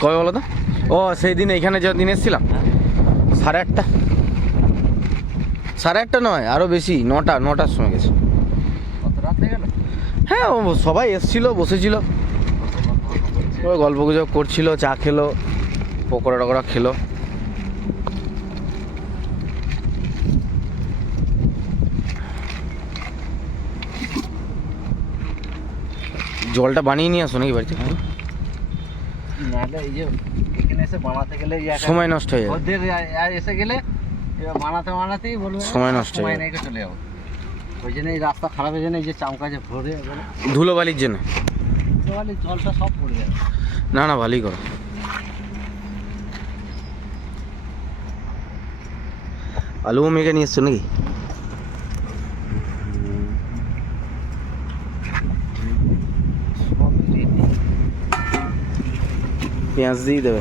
কবে বলো তো? ও সেই দিন এইখানে যেদিন এসেছিলাম 8:30। 8:30 নয়, আরও বেশি, 9টার সময় গেছে। হ্যাঁ, ও সবাই এসছিল, বসেছিল, ওই গল্প গুজব করছিল, চা খেলো, পকোড়া টকোড়া খেলো। জলটা বানিয়ে নিয়ে আসো নাকি বাড়িতে? সময় নষ্ট হয়ে যাবে, এসে গেলে বানাতেই বলবে সময় নষ্ট হয়ে যাবে। চলে যাবো। ওই জন্য এই রাস্তা খারাপের জন্য এই যে চামকাছে ভরে ধুলোবালির জন্য জলটা সব পড়ে যাবে। না না, ভালোই করো। আলুও মেখে নিয়ে এসছো নাকি? পেঁয়াজ দিয়ে দেবে।